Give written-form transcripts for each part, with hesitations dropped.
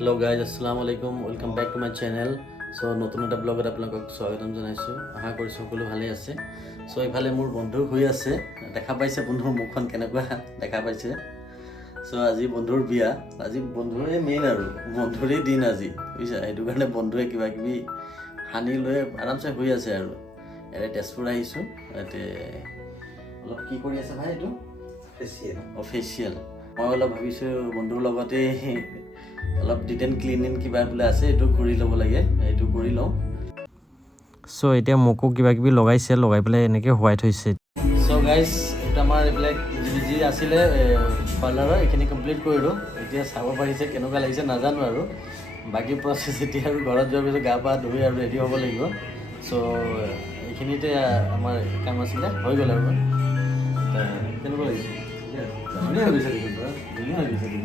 Hello guys, assalamu alaikum. Welcome back to my channel. So নতুন এটা ব্লগত আপোনালোকক স্বাগতম জনাইছোঁ। আশা কৰিছোঁ সকলো ভালে আছে। সো ইফালে মোৰ বন্ধু হৈ আছে, দেখা পাইছে বন্ধুৰ মুখখন কেনেকুৱা দেখা পাইছে। সো আজি বন্ধুৰ বিয়া, আজি বন্ধুৰে মেইন আৰু বন্ধুৰে দিন আজি বুজিছা। সেইটো কাৰণে বন্ধুৱে কিবা কিবি হানি লৈ আৰামছে হৈ আছে আৰু এৰে তেজপুৰ আহিছোঁ। ইয়াতে অলপ কি কৰি আছে ভাই এইটো অফিচিয়েল। মই অলপ ভাবিছোঁ বন্ধুৰ লগতে অলপ ডিটেন ক্লিনিং কিবা বোলে আছে, এইটো কৰি ল'ব লাগে, এইটো কৰি লওঁ। সো এতিয়া মোকো কিবা কিবি লগাইছে, লগাই পেলাই এনেকৈ হোৱাই থৈছে। সো গাইজ এইটো আমাৰ এইবিলাক যি আছিলে পাৰ্লাৰৰ এইখিনি কমপ্লিট কৰিলোঁ। এতিয়া চাব পাৰিছে কেনেকুৱা লাগিছে নাজানো আৰু বাকী প্ৰচেছ এতিয়া আৰু ঘৰত যোৱাৰ পিছত গা পা ধুই আৰু ৰেডি হ'ব লাগিব। সো এইখিনিতে আমাৰ কাম আছিলে, হৈ গ'ল আৰু কেনেকুৱা লাগিছে? ধুনীয়া হৈ গৈছে দেখোন, ধুনীয়া হৈ গৈছে দেখোন।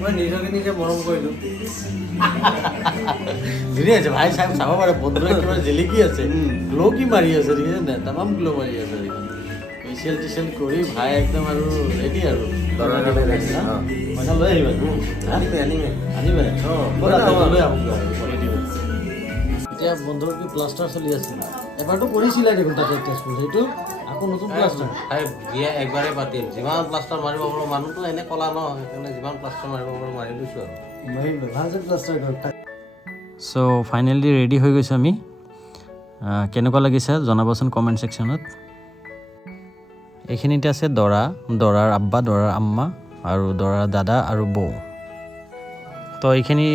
মই নিজকে নিজে মৰম কৰিলোঁ। ধুনীয়া আছে ভাই, চাব পাৰে বন্ধুৱে কিবা জিলিকি আছে, গ্ল' কি মাৰি আছে দেখিছে নাই, তামাম গ্ল' মাৰি আছে দেখোন। ফেচিয়েল টেচিয়েল কৰি ভাই একদম আৰু ৰেডি আৰু মইনা লৈ আহিবা আনিবা লৈ আহোঁ। এতিয়া বন্ধুৰ কি প্লাষ্টাৰ চলি আছে, এবাৰতো কৰিছিলা দেখোন তাতে তেজপুৰ, সেইটো আকৌ নতুন প্লাষ্টাৰ বিয়া একবাৰেই পাতিম, যিমান প্লাষ্টাৰ মাৰিব পাৰোঁ, মানুহটো এনে ক'লা ন, সেইকাৰণে যিমান প্লাষ্টাৰ মাৰিব পাৰোঁ মাৰি লৈছোঁ আৰু ভালছে প্লাষ্টাৰ কৰক। সো ফাইনেলি ৰেডি হৈ গৈছোঁ আমি। কেনেকুৱা লাগিছে জনাবচোন কমেণ্ট ছেকশ্যনত। এইখিনিতে আছে দৰাৰ আব্বা, দৰাৰ আম্মা আৰু দৰাৰ দাদা আৰু বৌ। তো এইখিনি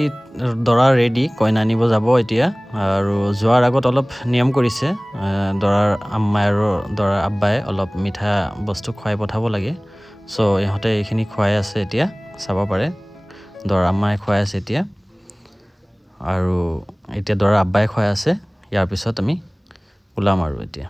দৰা ৰেডি, কইনা আনিব যাব এতিয়া। আৰু যোৱাৰ আগত অলপ নিয়ম কৰিছে, দৰাৰ আম্মাই আৰু দৰাৰ আব্বাই অলপ মিঠা বস্তু খুৱাই পঠাব লাগে। চ' ইহঁতে এইখিনি খুৱাই আছে এতিয়া, চাব পাৰে দৰাৰ আম্মাই খুৱাই আছে এতিয়া, আৰু এতিয়া দৰাৰ আব্বাই খুৱাই আছে। ইয়াৰ পিছত আমি ওলাম আৰু এতিয়া।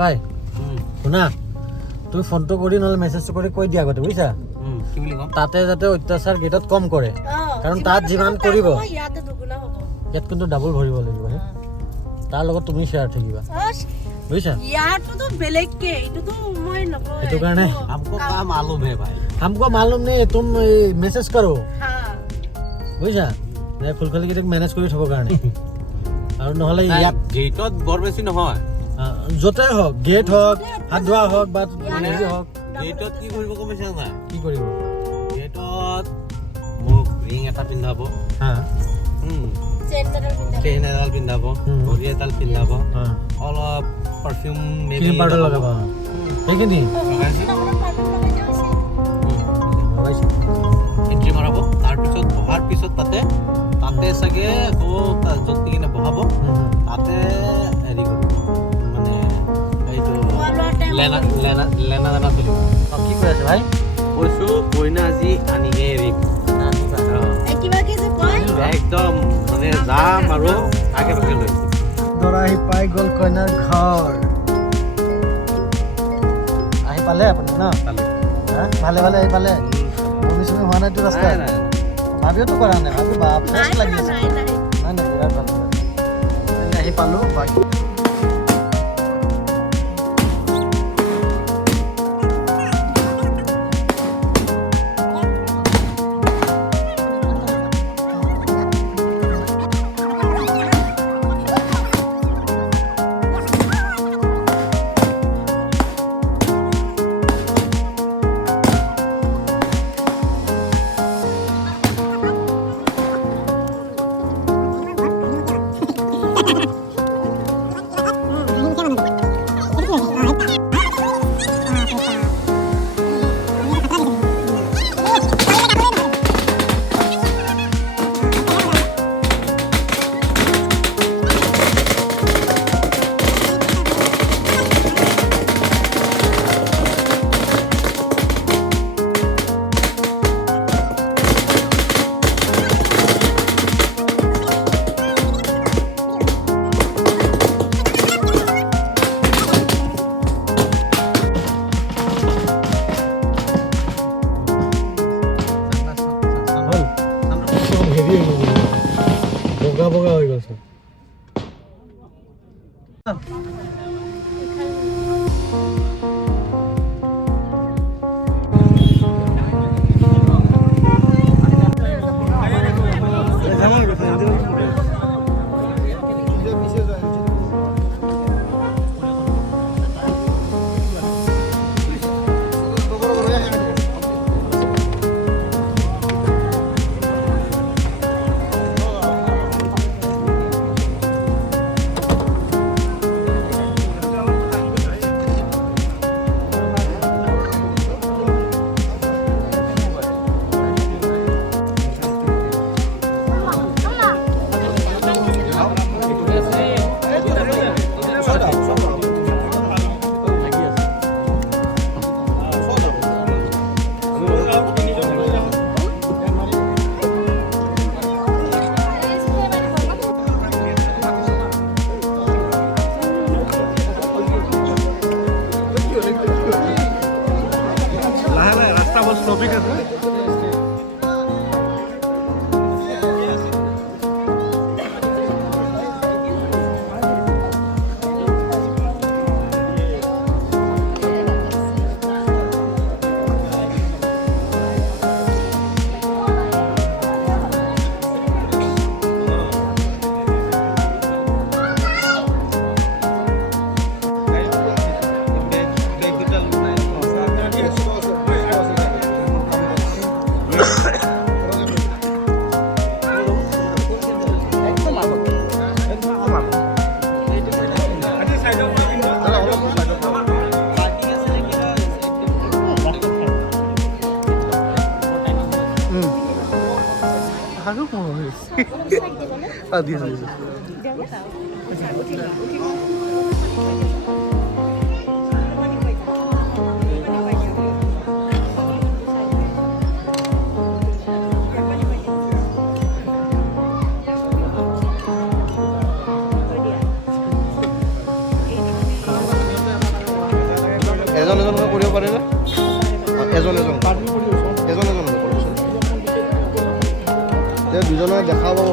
ভাই শুনা, তুমি ফোনটো কৰি নহ'লে মেছেজটো কৰি কৈ দিয়া আগতে বুজিছা, কি বুলি ক'ম, তাতে যাতে অত্যাচাৰ গেটত কম কৰে, কাৰণ তাত যিমান কৰিব ইয়াত কিন্তু ডাবল ভৰিব লাগিব। তাৰ লগত তুমি শ্বেয়াৰ থাকিবা বুজিছা। সেইটো কাৰণে हमको मालूम नहीं, तुम मैसेज करो বুজিছা, ফুল খালি কেইটাক মেনেজ কৰি থ'বৰ কাৰণে। আৰু নহ'লে ইয়াত গেটত বৰ বেছি নহয়, য'তে হওক, গেট হওক, হাত ধোৱা হওক বা যি হওক, গেটত কি কৰিব গম পাইছা নাই? কি কৰিব গেটত মোক ৰিং এটা পিন্ধাব, চেইন এডাল পিন্ধাব, ঘড়ী এডাল পিন্ধাব, অলপ পাৰফিউম লগাব, সেইখিনি এণ্ট্ৰি মাৰাব। তাৰপিছত বহাৰ পিছত তাতে চাগে য'ত কিনে বহাব তাতে হেৰি কৰিব, মানে এইটো লেনা দানা চলিব। কি কৈ আছে ভাই? কৈছোঁ কইনা আজি আনিহে এৰিম, একদম মানে যাম আৰু আগে ভাগে লৈ দৰা আহি পাই গ'ল কইনাৰ ঘৰ। আহি পালে আপুনি ন? ভালে ভালে আহি পালে? বমি চমি হোৱা নাইতো ৰাস্তাত? ভাবিওতো কৰা নাই, ভাবি বাপ লাগি আছে। নাই নাই, বিৰাট ভাল আহি পালোঁ। বাকী এজন এজনকৈ কৰিব পাৰিনে? এজন এজন এজন এজন দুজনে দেখা পাব।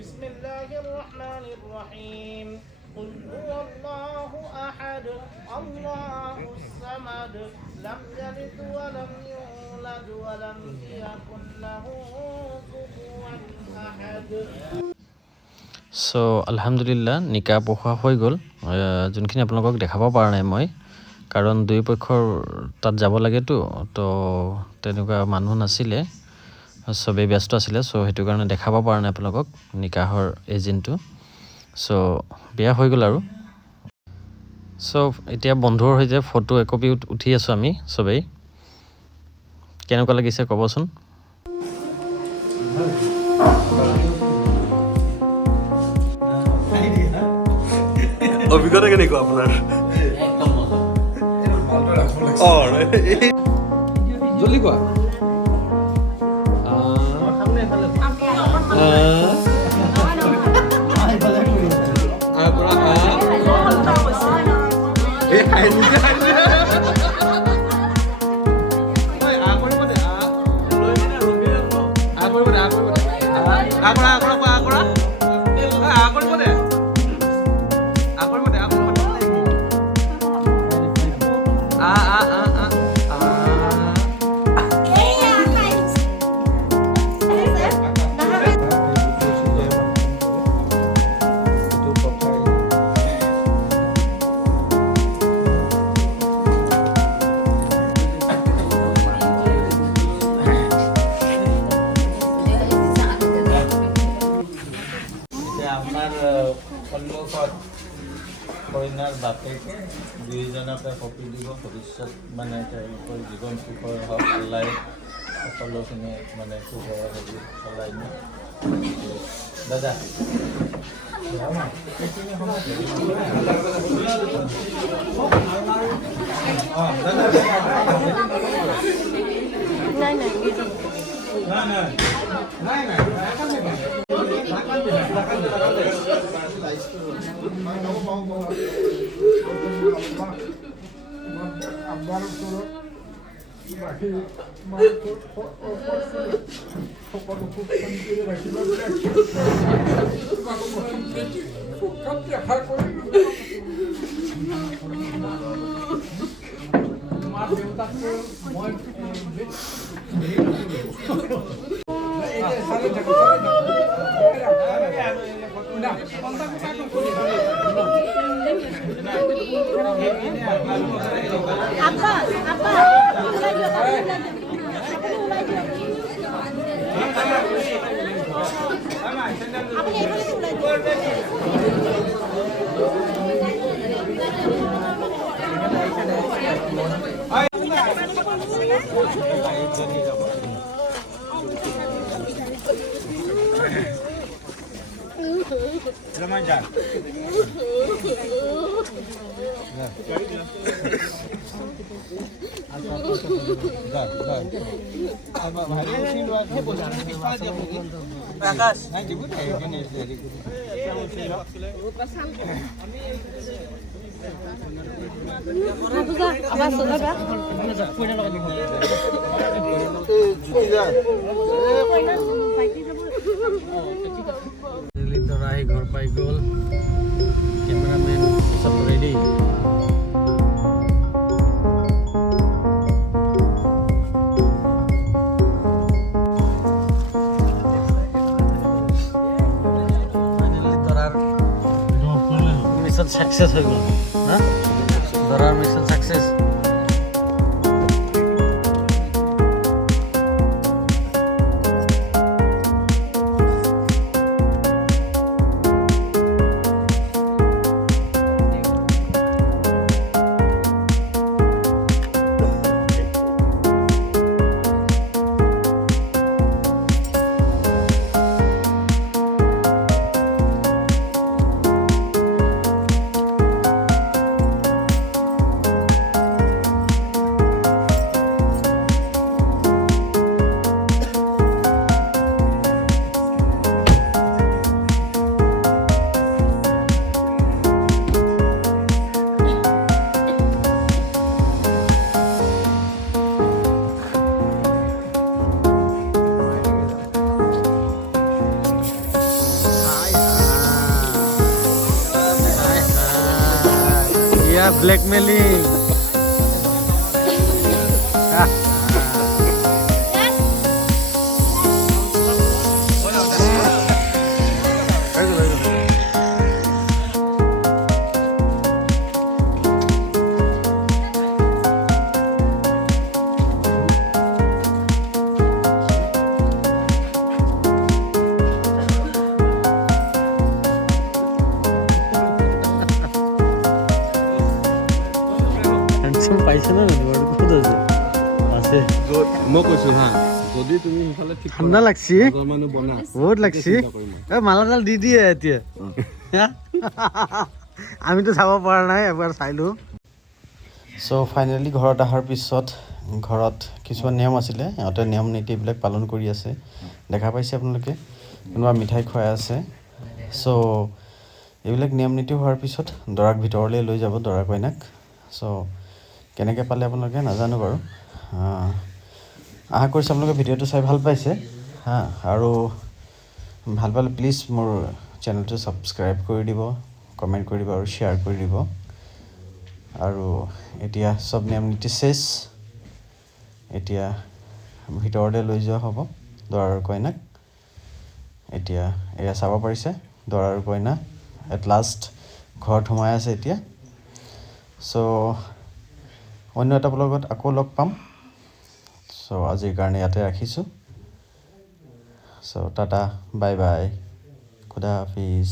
Bismillahirrahmanirrahim. Qul huwallahu ahad, Allahus samad, lam yalid wa lam yulad wa lam yakul lahu kufuwan ahad. So আলহামদুলিল্লাহ নিকাহ পঢ়োৱা হৈ গ'ল। যোনখিনি আপোনালোকক দেখাব পৰা নাই মই, কাৰণ দুই পক্ষৰ তাত যাব লাগেতো, তো তেনেকুৱা মানুহ নাছিলে, চবেই ব্যস্ত আছিলে। চ' সেইটো কাৰণে দেখাব পৰা নাই আপোনালোকক নিকাহৰ এজেণ্টটো। চ' বিয়া হৈ গ'ল আৰু। চ' এতিয়া বন্ধুৰ সৈতে ফটো একপি উঠি আছোঁ আমি চবেই। কেনেকুৱা লাগিছে ক'বচোন। অভিজ্ঞতা কেনেকুৱা আপোনাৰ? জলদি কোৱা। আপোনাৰ সন্মুখত কইনাৰ বাপেকে দুয়োজনকে কপি দিব ভৱিষ্যত মানে তেওঁলোকৰ জীৱন সুখৰ হওক আল্লাই সকলোখিনি মানে সুখৰ হেৰি চলাই নিয়ে দাদা দৰা আহি ঘৰ পাই গ'ল কেমেৰামেন চব ৰেডি মিছন সাকসেস হৈ গ'ল হা দৰাৰ মিছন সাকসেস blackmailing পাইছে না ক'ত আছে আছে মই কৈছোঁ হা যদি তুমি সেইফালে ঠিক ঠাণ্ডা লাগছি মানুহ বনা বহুত লাগছি মালাডাল দি দিয়ে এতিয়া আমিতো চাব পৰা নাই এবাৰ চাইলো চ' ফাইনেলি ঘৰত অহাৰ পিছত ঘৰত কিছুমান নিয়ম আছিলে সিহঁতে নিয়ম নীতিবিলাক পালন কৰি আছে দেখা পাইছে আপোনালোকে কোনোবা মিঠাই খুৱাই আছে চ' এইবিলাক নিয়ম নীতি হোৱাৰ পিছত দৰাক ভিতৰলৈ লৈ যাব দৰা কইনাক চ' কেনেকৈ পালে আপোনালোকে নাজানো বাৰু আশা কৰিছোঁ আপোনালোকে ভিডিঅ'টো চাই ভাল পাইছে হা আৰু ভাল পালে প্লিজ মোৰ চেনেলটো ছাবস্ক্ৰাইব কৰি দিব কমেণ্ট কৰি দিব আৰু শ্বেয়াৰ কৰি দিব আৰু এতিয়া চব নিয়ম নীতি চেছ এতিয়া ভিতৰলৈ লৈ যোৱা হ'ব দৰা আৰু কইনাক এতিয়া এয়া চাব পাৰিছে দৰা আৰু কইনা এট লাষ্ট ঘৰত সোমাই আছে এতিয়া চ' অন্য এটা ব্লগত আকৌ লগ পাম চ' আজিৰ কাৰণে ইয়াতে ৰাখিছোঁ চ' টাটা বাই বাই খুদা হাফিজ